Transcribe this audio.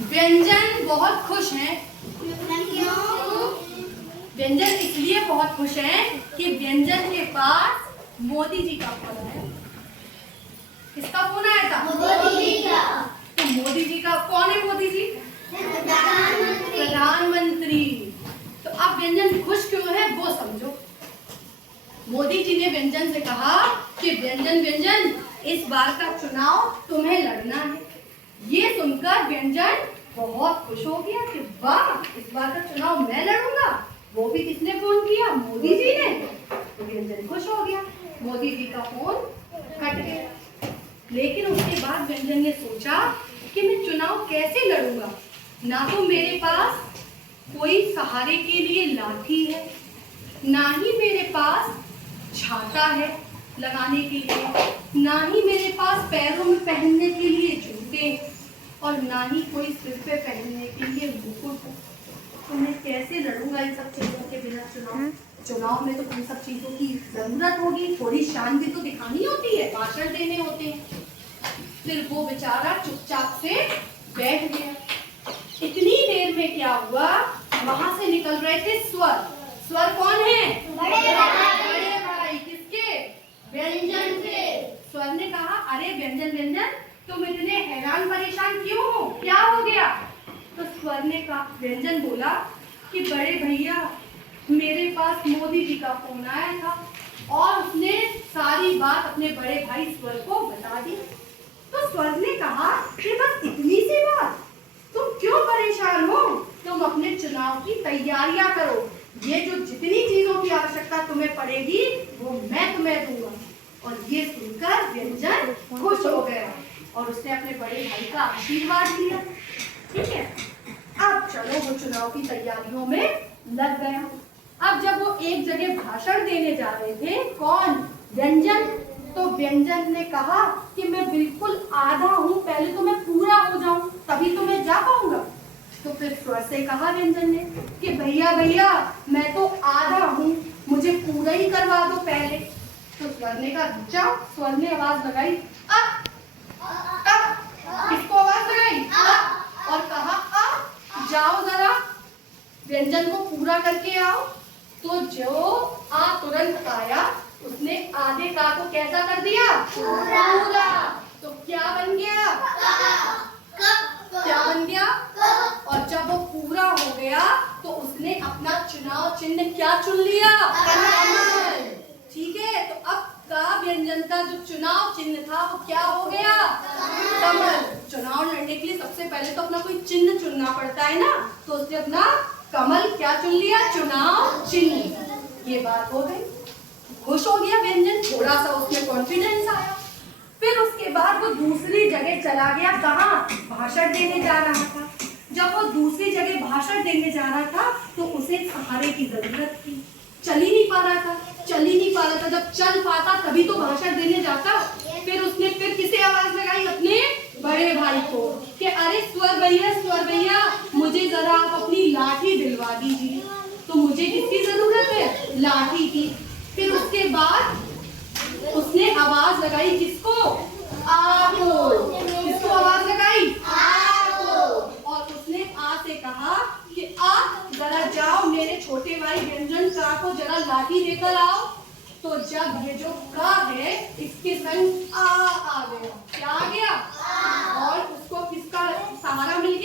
व्यंजन बहुत खुश हैं। व्यंजन इसलिए बहुत खुश हैं कि व्यंजन के पास मोदी जी का फोन आया। किसका फोन आया था? मोदी जी का। तो मोदी जी का कौन है? मोदी जी प्रधानमंत्री। तो अब व्यंजन खुश क्यों है वो समझो। मोदी जी ने व्यंजन से कहा कि व्यंजन इस बार का चुनाव तुम्हें लड़ना है। ये सुनकर व्यंजन बहुत खुश हो गया कि वाह, इस बार का चुनाव मैं लड़ूंगा। वो भी किसने फोन किया? मोदी जी ने। तो व्यंजन खुश हो गया, मोदी जी का फोन कट गया। लेकिन उसके बाद व्यंजन ने सोचा कि मैं चुनाव कैसे लड़ूंगा। ना तो मेरे पास कोई सहारे के लिए लाठी है, ना ही मेरे पास छाता है लगाने के लिए, ना ही मेरे पास पैरों में पहनने के लिए जूते, और ना ही कोई सिर पे पहनने के लिए मुकुट है। तो मैं कैसे लड़ूंगा इन सब चीजों के बिना चुनाव? चुनाव में तो इन सब चीजों की जरूरत होगी, थोड़ी शान भी तो दिखानी होती है, भाषण देने होते हैं। फिर वो बेचारा चुपचाप से बैठ गया। इतनी देर में क्या हुआ, वहां से निकल रहे थे स्वर। स्वर कौन है? बड़े भाई। बड़े भाई। किसके? व्यंजन के। स्वर ने कहा, अरे व्यंजन तुम इतने हैरान परेशान क्यों हो? क्या हो गया? तो स्वर ने कहा, व्यंजन बोला कि बड़े भैया, मेरे पास मोदी जी का फोन आया था और उसने सारी बात अपने बड़े भाई स्वर को बता दी। तो स्वर ने कहा कि बस इतनी सी बात, तुम क्यों परेशान हो? तुम अपने चुनाव की तैयारियां करो। ये जो जितनी चीजों की आवश्यकता तुम्हें पड़ेगी वो मैं तुम्हें दूंगा। और ये सुनकर व्यंजन खुश हो गया और उसने अपने बड़े भाई का आशीर्वाद लिया। ठीक है, अब चलो वो चुनाव की तैयारियों में लग गया। अब जब वो एक जगह भाषण देने जा रहे थे, कौन? व्यंजन। तो व्यंजन ने कहा कि मैं बिल्कुल आधा हूँ, पहले तो मैं पूरा हो जाऊं तभी तो मैं जा पाऊंगा। तो फिर स्वर से कहा व्यंजन ने कि भैया मैं तो आधा हूँ, मुझे पूरा ही करवा दो पहले। तो स्वर ने कहा रुक जाओ। स्वर ने आवाज लगाई, अब किसको आवाज लगाई? और कहा अब जाओ जरा व्यंजन को पूरा करके आओ। तो जो तुरंत आया, उसने आधे का को कैसा कर दिया? पूरा। तो क्या बन गया? क्या बन गया? और जब वो पूरा हो गया तो उसने अपना चुनाव चिन्ह क्या चुन लिया? कमल। ठीक है, तो अब का व्यंजन का जो चुनाव चिन्ह था वो क्या हो गया? कमल। चुनाव लड़ने के लिए सबसे पहले तो अपना कोई चिन्ह चुनना पड़ता है ना, तो उसने अपना कमल क्या चुन लिया? चुनाव चिन्ह। ये बात हो गई, खुश हो गया व्यंजन, थोड़ा सा उसमें कॉन्फिडेंस आया। फिर उसके बाद वो दूसरी जगह चला गया। कहाँ? भाषण देने जा रहा था। जब वो दूसरी जगह भाषण देने जा रहा था तो उसे सहारे की जरूरत थी। चल ही नहीं पा रहा था। जब चल पाता तभी तो भाषण देने जाता। फिर उसने फिर किसे आवाज लगाई? अपने बड़े भाई को कि अरे स्वर भैया मुझे जरा आप अपनी लाठी दिलवा दीजिए। तो मुझे किसकी जरूरत है? लाठी की। फिर उसके बाद उसने आवाज लगाई किसको? आपको। किसको आवाज लगाई? आपको। और उसने आ से कहा कि आप जरा जाओ मेरे छोटे भाई व्यंजन का को जरा लाठी देकर आओ। तो जब ये जो का है इसके संग आ गया। क्या आ गया? और उसको किसका सहारा मिल